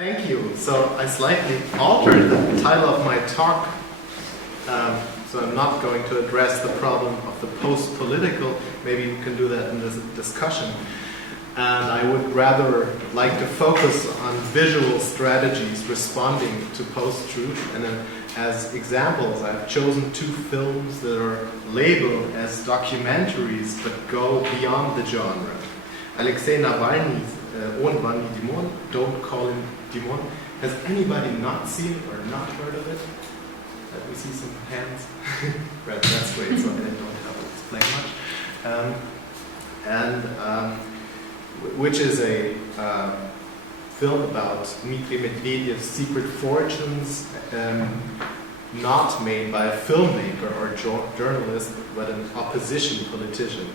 Thank you. So I slightly altered the title of my talk. So I'm not going to address the problem of the post-political. Maybe we can do that in this discussion. And I would rather like to focus on visual strategies responding to post-truth. And then as examples, I've chosen two films that are labeled as documentaries but go beyond the genre. Alexei Navalny's On Vanni Dimon, Don't Call Him Dimon. Has anybody not seen or not heard of it? Let me see some hands. Right, that's great, so I don't have to explain much. Which is a film about Dmitry Medvedev's secret fortunes, not made by a filmmaker or journalist, but an opposition politician.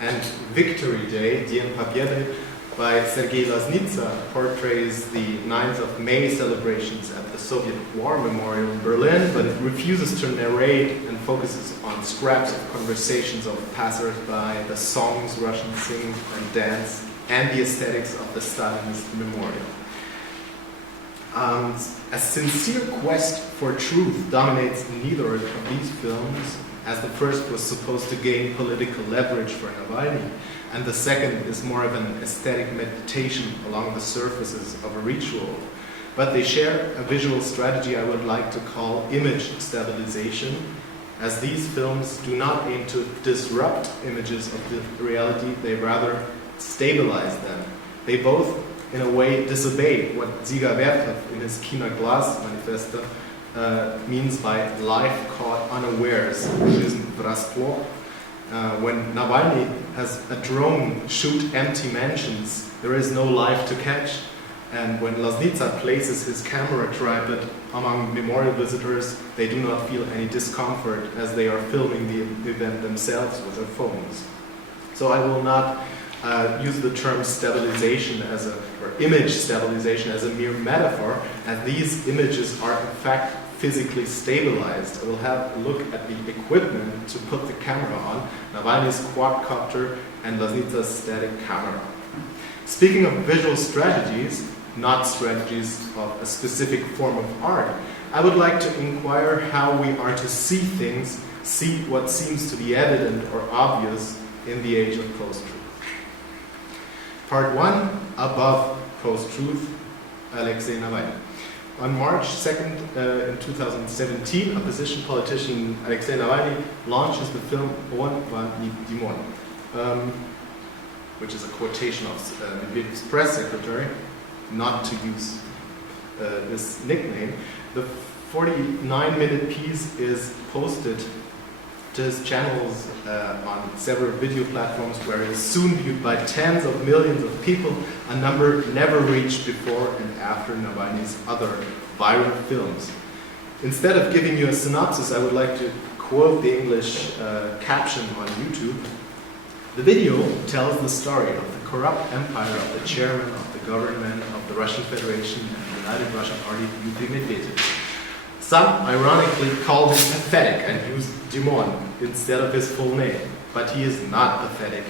And Victory Day, Dien Победы, by Sergei Loznitsa, portrays the 9th of May celebrations at the Soviet War Memorial in Berlin, but it refuses to narrate and focuses on scraps of conversations of passers-by, the songs Russians sing and dance, and the aesthetics of the Stalinist memorial. A sincere quest for truth dominates neither of these films, as the first was supposed to gain political leverage for Navalny, and the second is more of an aesthetic meditation along the surfaces of a ritual. But they share a visual strategy I would like to call image stabilization, as these films do not aim to disrupt images of the reality, they rather stabilize them. They both, in a way, disobey what Dziga Vertov in his Kina Glas manifesto means by life caught unawares, when Navalny has a drone shoot empty mansions, there is no life to catch. And when Loznitsa places his camera tripod among memorial visitors, they do not feel any discomfort as they are filming the event themselves with their phones. So I will not use the term stabilization or image stabilization as a mere metaphor, as these images are in fact physically stabilized. I will have a look at the equipment to put the camera on, Navalny's quadcopter and Loznitsa's static camera. Speaking of visual strategies, not strategies of a specific form of art, I would like to inquire how we are to see things, see what seems to be evident or obvious in the age of post-truth. Part 1, Above Post-Truth, Alexei Navalny. On March 2nd, in 2017, opposition politician Alexei Navalny launches the film On Vanni Dimon, which is a quotation of Medvedev's press secretary, not to use this nickname. The 49-minute piece is posted to his channels on several video platforms, where it is soon viewed by tens of millions of people, a number never reached before and after Navalny's other viral films. Instead of giving you a synopsis, I would like to quote the English caption on YouTube. The video tells the story of the corrupt empire of the chairman of the government of the Russian Federation and United Russian Party, Dmitry Medvedev. Some ironically called him pathetic and used Dimon instead of his full name, but he is not pathetic.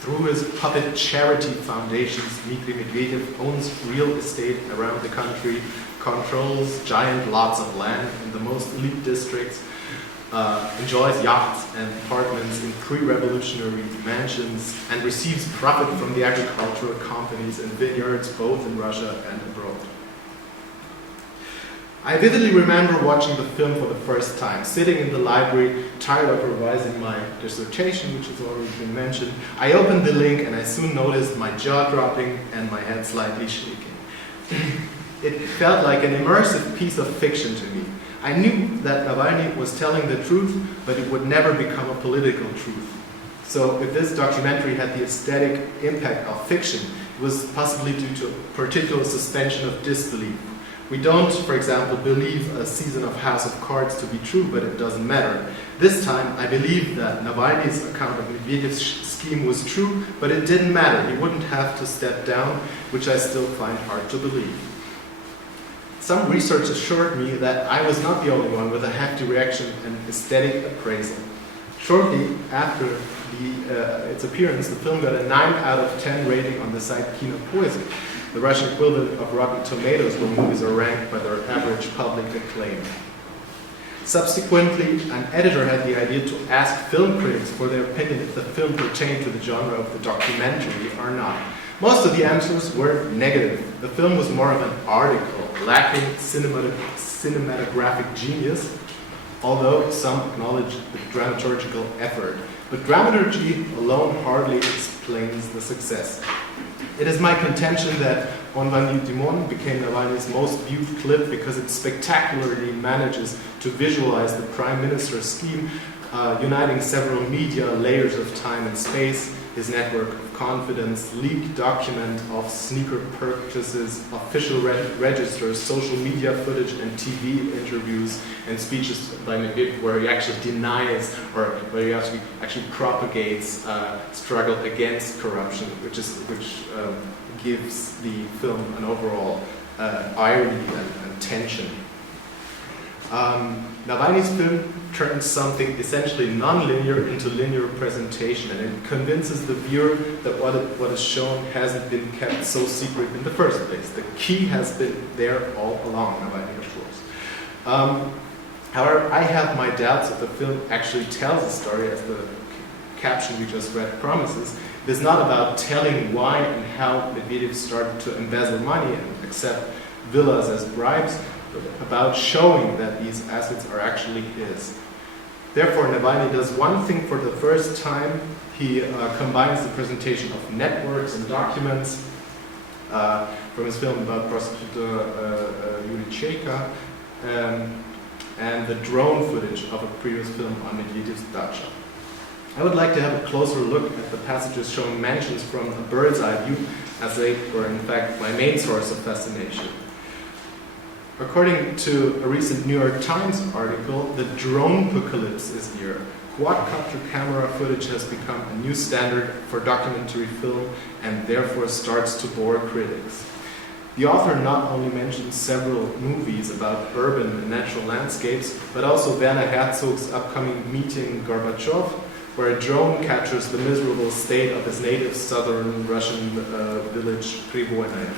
Through his puppet charity foundations, Dmitry Medvedev owns real estate around the country, controls giant lots of land in the most elite districts, enjoys yachts and apartments in pre-revolutionary mansions, and receives profit from the agricultural companies and vineyards both in Russia and abroad. I vividly remember watching the film for the first time, sitting in the library, tired of revising my dissertation, which has already been mentioned. I opened the link and I soon noticed my jaw dropping and my head slightly shaking. It felt like an immersive piece of fiction to me. I knew that Navalny was telling the truth, but it would never become a political truth. So if this documentary had the aesthetic impact of fiction, it was possibly due to a particular suspension of disbelief. We don't, for example, believe a season of House of Cards to be true, but it doesn't matter. This time, I believe that Navalny's account of Medvedev's scheme was true, but it didn't matter. He wouldn't have to step down, which I still find hard to believe. Some research assured me that I was not the only one with a hefty reaction and aesthetic appraisal. Shortly after its appearance, the film got a 9 out of 10 rating on the site Kino Poesie. the Russian equivalent of Rotten Tomatoes, where movies are ranked by their average public acclaim. Subsequently, an editor had the idea to ask film critics for their opinion if the film pertained to the genre of the documentary or not. Most of the answers were negative. The film was more of an article, lacking cinematographic genius, although some acknowledged the dramaturgical effort. But dramaturgy alone hardly explains the success. It is my contention that On va du monde became Navalny's most viewed clip because it spectacularly manages to visualize the prime minister's scheme, uniting several media layers of time and space, his network of confidence, leaked document of sneaker purchases, official registers, social media footage, and TV interviews and speeches by Medvedev, where he actually denies or where he actually propagates struggle against corruption, which gives the film an overall irony and tension. Navalny's film turns something essentially non-linear into linear presentation, and it convinces the viewer that what is shown hasn't been kept so secret in the first place. The key has been there all along, Navalny, of course. However, I have my doubts if the film actually tells a story, as the caption we just read promises. It is not about telling why and how Medvedev started to embezzle money and accept villas as bribes, but about showing that these assets are actually his. Therefore, Navalny does one thing for the first time. He combines the presentation of networks and documents from his film about prostitute Munic and the drone footage of a previous film on Medvedev's dacha. I would like to have a closer look at the passages showing mansions from a bird's eye view, as they were in fact my main source of fascination. According to a recent New York Times article, the drone apocalypse is near. Quadcopter camera footage has become a new standard for documentary film and therefore starts to bore critics. The author not only mentions several movies about urban and natural landscapes, but also Werner Herzog's upcoming Meeting Gorbachev, where a drone captures the miserable state of his native southern Russian village Poletayev.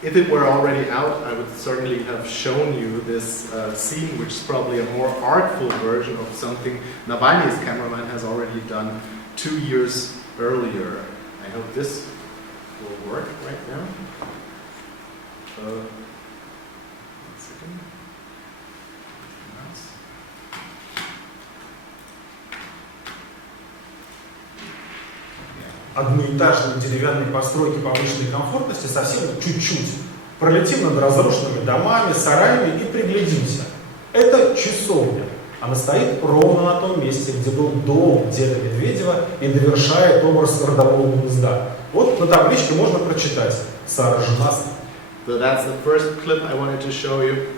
If it were already out, I would certainly have shown you this scene, which is probably a more artful version of something Navalny's cameraman has already done 2 years earlier. I hope this will work right now. One second. Одноэтажные деревянные постройки повышенной комфортности совсем чуть-чуть. Пролетим над разрушенными домами, сараями и приглядимся. Это часовня. Она стоит ровно на том месте, где был дом деда Медведева и довершает образ родового гнезда. Вот на табличке можно прочитать «Сооружена». So that's the first clip I wanted to show you.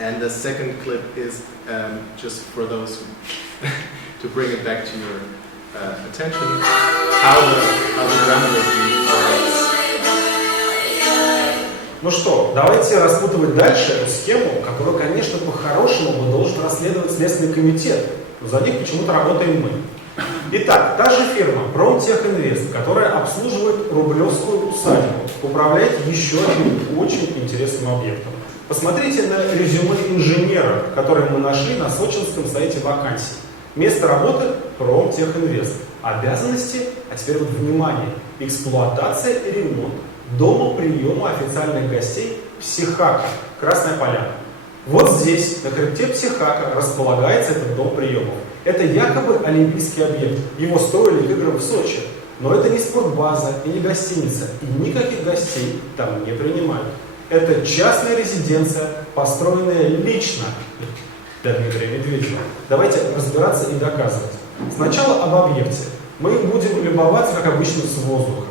And the second clip is just for those who to bring it back to your attention, how the dramaturgy works. Ну что, давайте распутывать дальше эту схему, которую, конечно, по-хорошему бы должен расследовать Следственный комитет, но за них почему-то работаем мы. Итак, та же фирма Промтехинвест, которая обслуживает Рублевскую усадьбу, управляет еще одним очень интересным объектом. Посмотрите на резюме инженера, которое мы нашли на сочинском сайте вакансий. Место работы – Промтехинвест. Обязанности, а теперь вот внимание, эксплуатация и ремонт дома приема официальных гостей Психака, Красная Поляна. Вот здесь, на хребте Психака, располагается этот дом приемов. Это якобы олимпийский объект. Его строили к играм в Сочи. Но это не спортбаза и не гостиница. И никаких гостей там не принимают. Это частная резиденция, построенная лично для Дмитрия Медведева. Давайте разбираться и доказывать. Сначала об объекте. Мы будем любоваться, как обычно, с воздуха.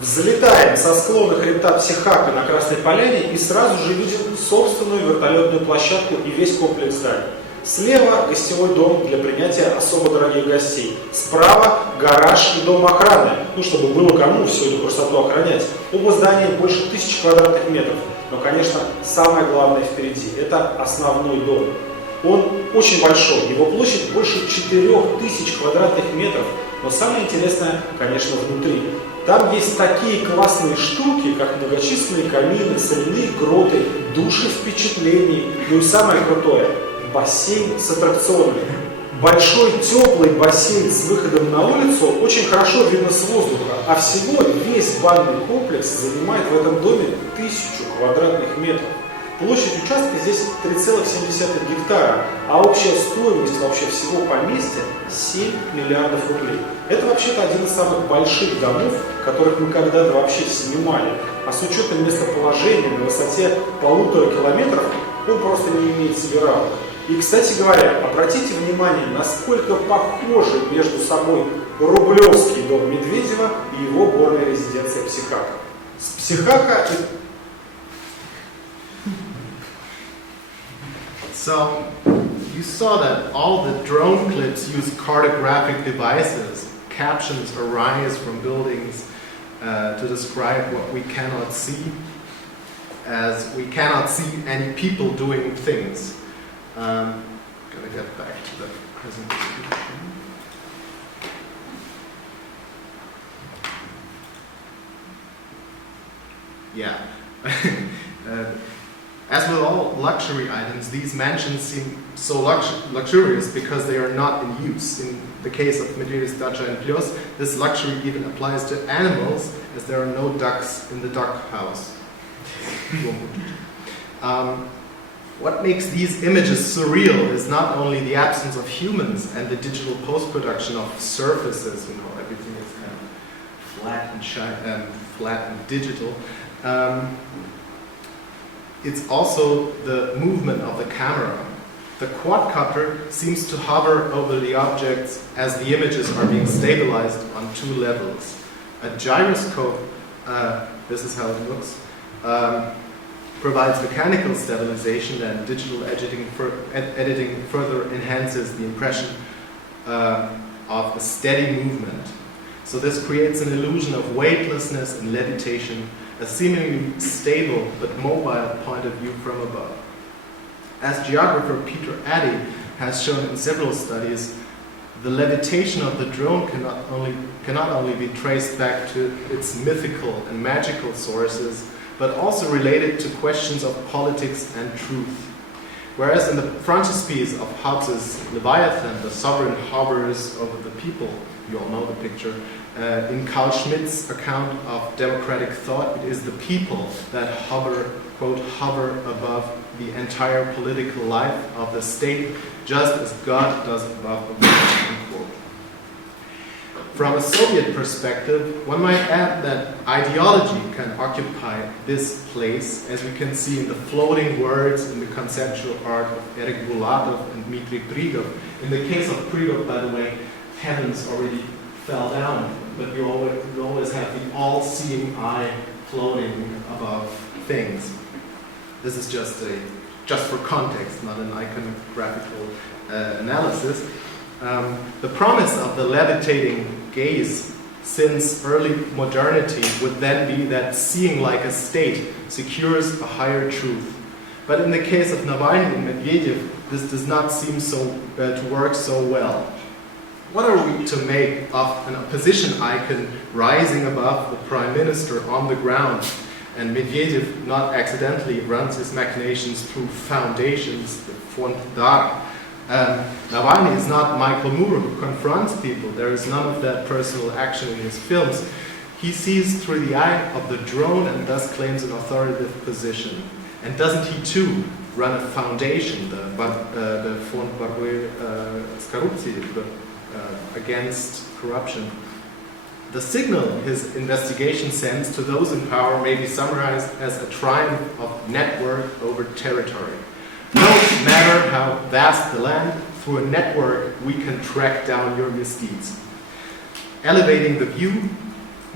Взлетаем со склона хребта Психака на Красной Поляне и сразу же видим собственную вертолетную площадку и весь комплекс зданий. Слева гостевой дом для принятия особо дорогих гостей. Справа гараж и дом охраны, чтобы было кому всю эту красоту охранять. Оба здания больше 1000 квадратных метров. Но, конечно, самое главное впереди – это основной дом. Он очень большой, его площадь больше 4000 квадратных метров. Но самое интересное, конечно, внутри. Там есть такие классные штуки, как многочисленные камины, соляные гроты, души впечатлений, ну и самое крутое – бассейн с аттракционами. Большой теплый бассейн с выходом на улицу очень хорошо видно с воздуха, а всего весь банный комплекс занимает в этом доме 1000 квадратных метров. Площадь участка здесь 3,7 гектара, а общая стоимость вообще всего поместья 7 миллиардов рублей. Это вообще-то один из самых больших домов, которых мы когда-то вообще снимали. А с учетом местоположения на высоте 1,5 километров он просто не имеет себе равных. И, кстати говоря, обратите внимание, насколько похожи между собой Рублевский дом Медведева и его горная резиденция Психака. С Психака. So, you saw that all the drone clips use cartographic devices. Captions arise from buildings to describe what we cannot see, as we cannot see any people doing things. Gotta get back to the presentation. Yeah. As with all luxury items, these mansions seem so luxurious because they are not in use. In the case of Medvedev's Dacha and Plios, this luxury even applies to animals, as there are no ducks in the duck house. What makes these images surreal is not only the absence of humans and the digital post-production of surfaces, you know, everything is kind of flat and digital. It's also the movement of the camera. The quadcopter seems to hover over the objects as the images are being stabilized on 2 levels. A gyroscope, this is how it looks, provides mechanical stabilization, and digital editing further enhances the impression of a steady movement. So this creates an illusion of weightlessness and levitation, a seemingly stable but mobile point of view from above. As geographer Peter Addy has shown in several studies, the levitation of the drone cannot only be traced back to its mythical and magical sources, but also related to questions of politics and truth. Whereas in the frontispiece of Hobbes's Leviathan, the sovereign hovers over the people, you all know the picture, in Carl Schmitt's account of democratic thought, it is the people that hover, quote, hover above the entire political life of the state, just as God does above the world, unquote. From a Soviet perspective, one might add that ideology can occupy this place, as we can see in the floating words in the conceptual art of Eric Bulatov and Dmitry Prigov. In the case of Prigov, by the way, heavens already fell down, but you always have the all-seeing eye floating above things. This is just for context, not an iconographical analysis. The promise of the levitating gaze since early modernity would then be that seeing like a state secures a higher truth. But in the case of Navalny and Medvedev, this does not seem to work so well. What are we to make of an opposition icon rising above the prime minister on the ground, and Medvedev not accidentally runs his machinations through foundations, the Fond d'Art? Navalny is not Michael Moore, who confronts people. There is none of that personal action in his films. He sees through the eye of the drone and thus claims an authoritative position. And doesn't he too run a foundation, the Fond Scaruzzi, against corruption? The signal his investigation sends to those in power may be summarized as a triumph of network over territory. No matter how vast the land, through a network we can track down your misdeeds. Elevating the view,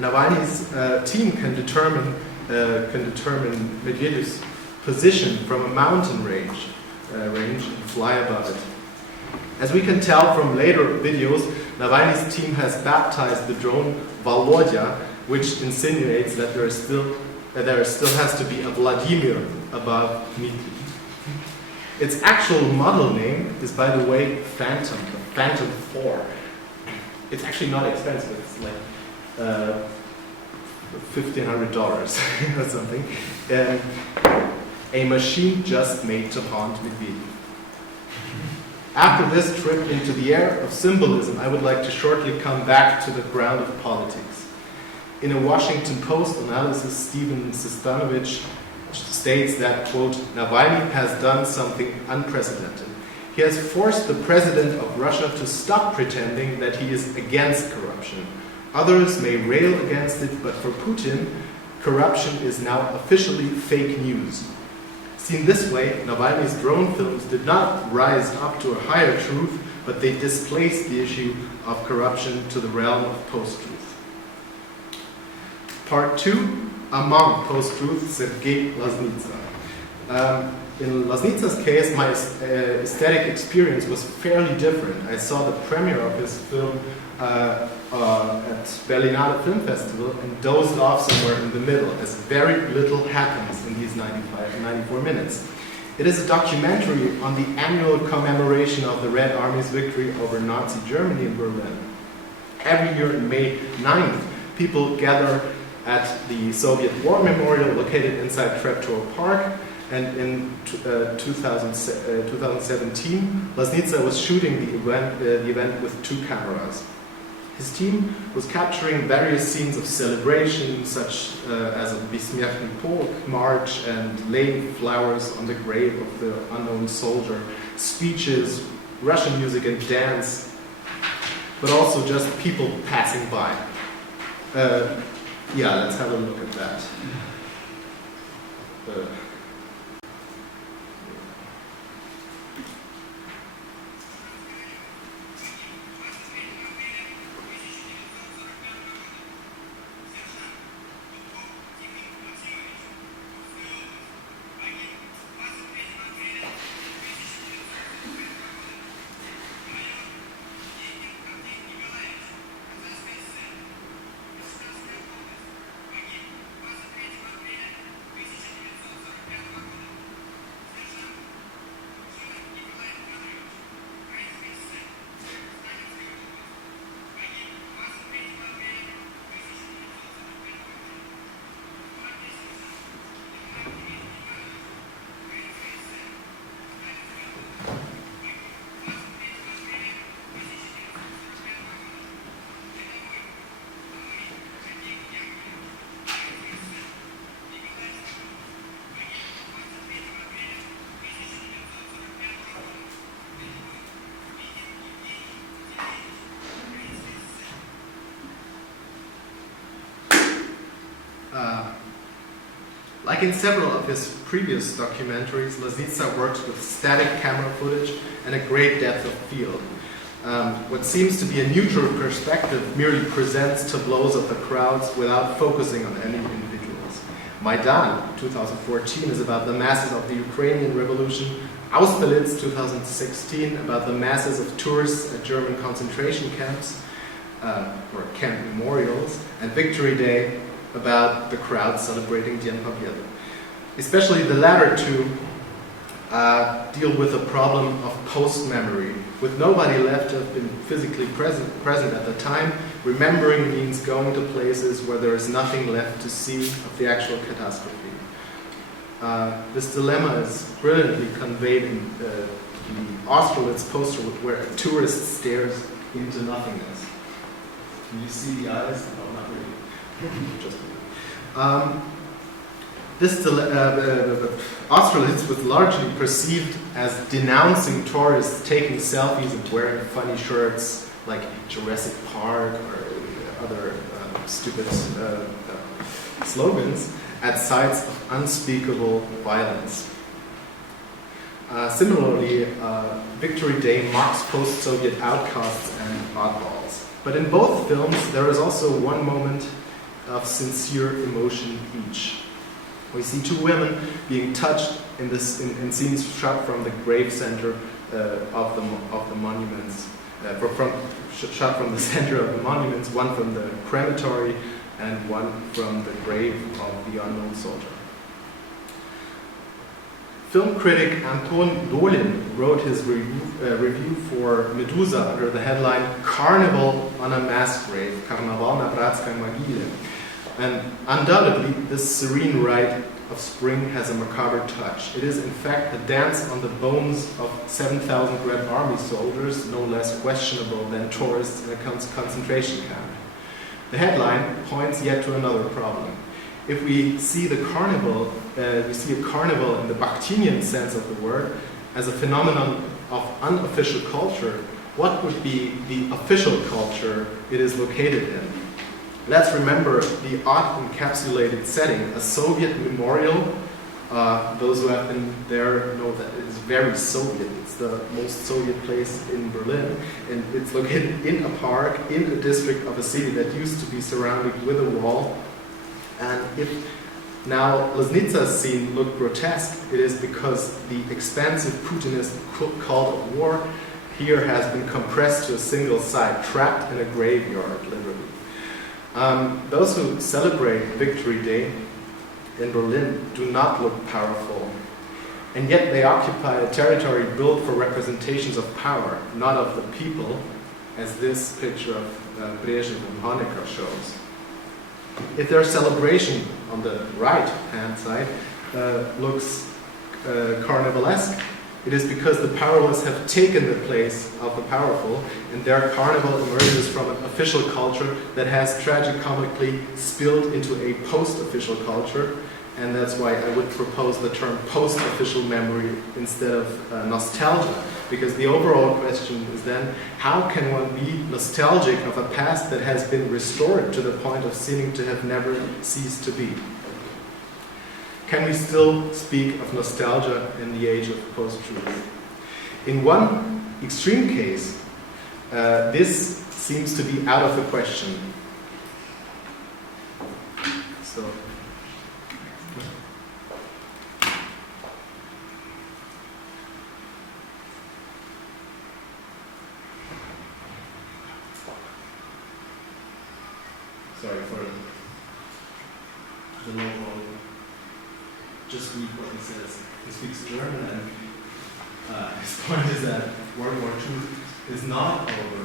Navalny's team can determine Medvedev's position from a mountain range and fly above it. As we can tell from later videos, Navalny's team has baptized the drone Volodya, which insinuates that there still has to be a Vladimir above Dmitry. Its actual model name is, by the way, Phantom, the Phantom 4. It's actually not expensive. It's like $1,500 or something. A machine just made to haunt Medvedev. After this trip into the air of symbolism, I would like to shortly come back to the ground of politics. In a Washington Post analysis, Steven Sestanovich states that, quote, Navalny has done something unprecedented. He has forced the president of Russia to stop pretending that he is against corruption. Others may rail against it, but for Putin, corruption is now officially fake news. Seen this way, Navalny's drone films did not rise up to a higher truth, but they displaced the issue of corruption to the realm of post-truth. Part 2, among post-truths, Sergei Loznitsa. In Loznitsa's case, my aesthetic experience was fairly different. I saw the premiere of his film at Berlinale Film Festival and dozed off somewhere in the middle, as very little happens in these 94 minutes. It is a documentary on the annual commemoration of the Red Army's victory over Nazi Germany in Berlin. Every year on May 9th, people gather at the Soviet War Memorial located inside Treptow Park, and in 2017, Loznitsa was shooting the event with 2 cameras. His team was capturing various scenes of celebration, such as a Besmiertny Polk march and laying flowers on the grave of the unknown soldier, speeches, Russian music and dance, but also just people passing by. Yeah, let's have a look at that. Like in several of his previous documentaries, Loznitsa works with static camera footage and a great depth of field. What seems to be a neutral perspective merely presents tableaus of the crowds without focusing on any individuals. Maidan, 2014, is about the masses of the Ukrainian Revolution. Austerlitz, 2016, about the masses of tourists at German concentration camps, or camp memorials, and Victory Day, about the crowd celebrating Dien Pobjedy. Especially the latter two deal with the problem of post-memory. With nobody left to have been physically present at the time, remembering means going to places where there is nothing left to see of the actual catastrophe. This dilemma is brilliantly conveyed in the Austerlitz poster where a tourist stares into nothingness. Can you see the eyes? No, not really. Just Austerlitz was largely perceived as denouncing tourists taking selfies and wearing funny shirts like Jurassic Park or other stupid slogans at sites of unspeakable violence. Similarly, Victory Day marks post-Soviet outcasts and oddballs. But in both films, there is also one moment of sincere emotion each. We see 2 women being touched in scenes shot from the grave center of the monuments, shot from the center of the monuments, one from the crematory and one from the grave of the unknown soldier. Film critic Anton Dolin wrote his review for Medusa under the headline Carnival on a Mass Grave, Carnival na Bratskej Mogile. And undoubtedly, this serene rite of spring has a macabre touch. It is in fact a dance on the bones of 7,000 Red Army soldiers, no less questionable than tourists in a concentration camp. The headline points yet to another problem. If we see the carnival, we see a carnival in the Bakhtinian sense of the word as a phenomenon of unofficial culture, what would be the official culture it is located in? Let's remember the odd encapsulated setting, a Soviet memorial. Those who have been there know that it is very Soviet. It's the most Soviet place in Berlin. And it's located in a park, in a district of a city that used to be surrounded with a wall. And if now Loznitsa's scene looked grotesque, it is because the expansive Putinist cult of war here has been compressed to a single site, trapped in a graveyard, literally. Those who celebrate Victory Day in Berlin do not look powerful, and yet they occupy a territory built for representations of power, not of the people, as this picture of Brezhnev and Honecker shows. If their celebration on the right-hand side looks carnivalesque, it is because the powerless have taken the place of the powerful, and their carnival emerges from an official culture that has tragicomically spilled into a post-official culture, and that's why I would propose the term post-official memory instead of nostalgia, because the overall question is then, how can one be nostalgic of a past that has been restored to the point of seeming to have never ceased to be? Can we still speak of nostalgia in the age of post-truth? In one extreme case, this seems to be out of the question. So, sorry for the low volume. Just read what he says. He speaks German, and his point is that World War II is not over.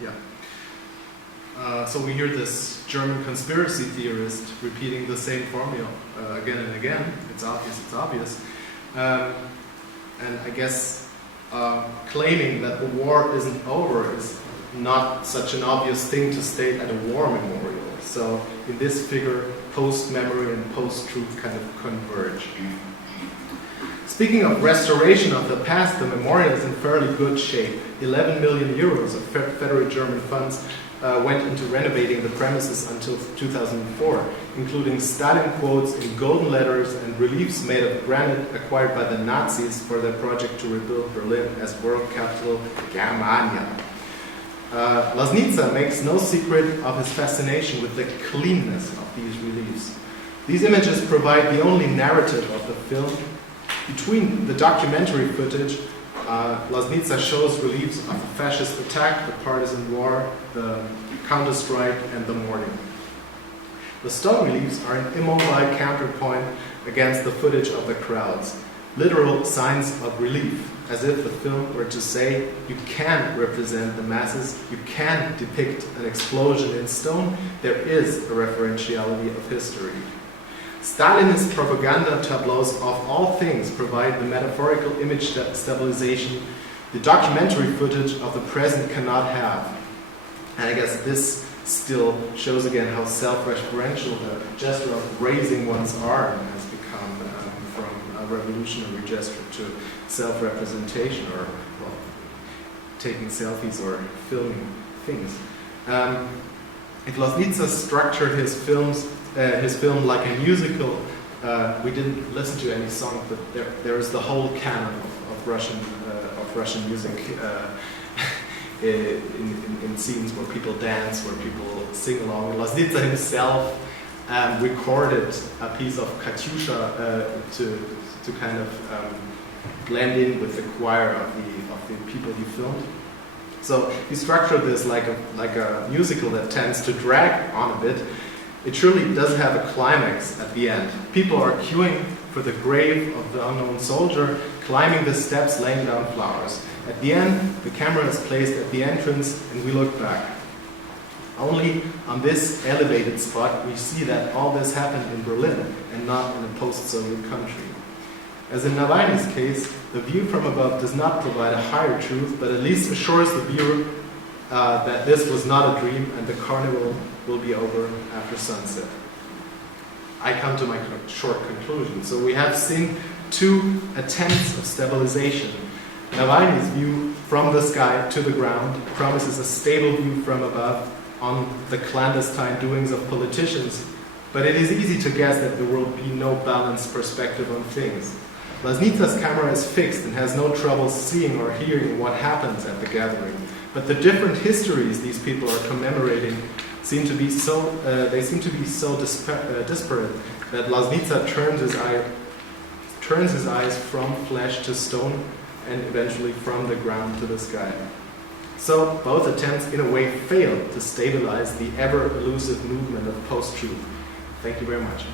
Yeah. So we hear this German conspiracy theorist repeating the same formula again and again. It's obvious, it's obvious. And I guess claiming that the war isn't over is not such an obvious thing to state at a war memorial. So in this figure, post-memory and post-truth kind of converge. Speaking of restoration of the past, the memorial is in fairly good shape. 11 million euros of federal German funds went into renovating the premises until 2004, including Stalin quotes in golden letters and reliefs made of granite acquired by the Nazis for their project to rebuild Berlin as world capital Germania. Loznitsa makes no secret of his fascination with the cleanness of these reliefs. These images provide the only narrative of the film. Between the documentary footage, Loznitsa shows reliefs of the fascist attack, the partisan war, the counter-strike, and the morning. The stone reliefs are an immobile counterpoint against the footage of the crowds, literal signs of relief, as if the film were to say, you can represent the masses, you can depict an explosion in stone, there is a referentiality of history. Stalinist propaganda tableaus of all things provide the metaphorical image stabilization the documentary footage of the present cannot have. And I guess this still shows again how self-referential the gesture of raising one's arm has become from a revolutionary gesture to self-representation, or well, taking selfies or filming things. If Loznitsa structured his film like a musical, we didn't listen to any song, but there is the whole canon of Russian music in scenes where people dance, where people sing along. Loznitsa himself recorded a piece of Katyusha to kind of blend in with the choir of the people he filmed. So he structured this like a musical that tends to drag on a bit. It surely does have a climax at the end. People are queuing for the grave of the unknown soldier, climbing the steps, laying down flowers. At the end, the camera is placed at the entrance and we look back. Only on this elevated spot we see that all this happened in Berlin and not in a post-Soviet country. As in Navalny's case, the view from above does not provide a higher truth, but at least assures the viewer that this was not a dream and the carnival will be over after sunset. I come to my short conclusion. So we have seen two attempts of stabilization. Navalny's view from the sky to the ground promises a stable view from above on the clandestine doings of politicians, but it is easy to guess that there will be no balanced perspective on things. Loznitsa's camera is fixed and has no trouble seeing or hearing what happens at the gathering, but the different histories these people are commemorating seem to be so disparate that Loznitsa turns his eyes from flesh to stone and eventually from the ground to the sky. So both attempts in a way fail to stabilize the ever elusive movement of post-truth. Thank you very much.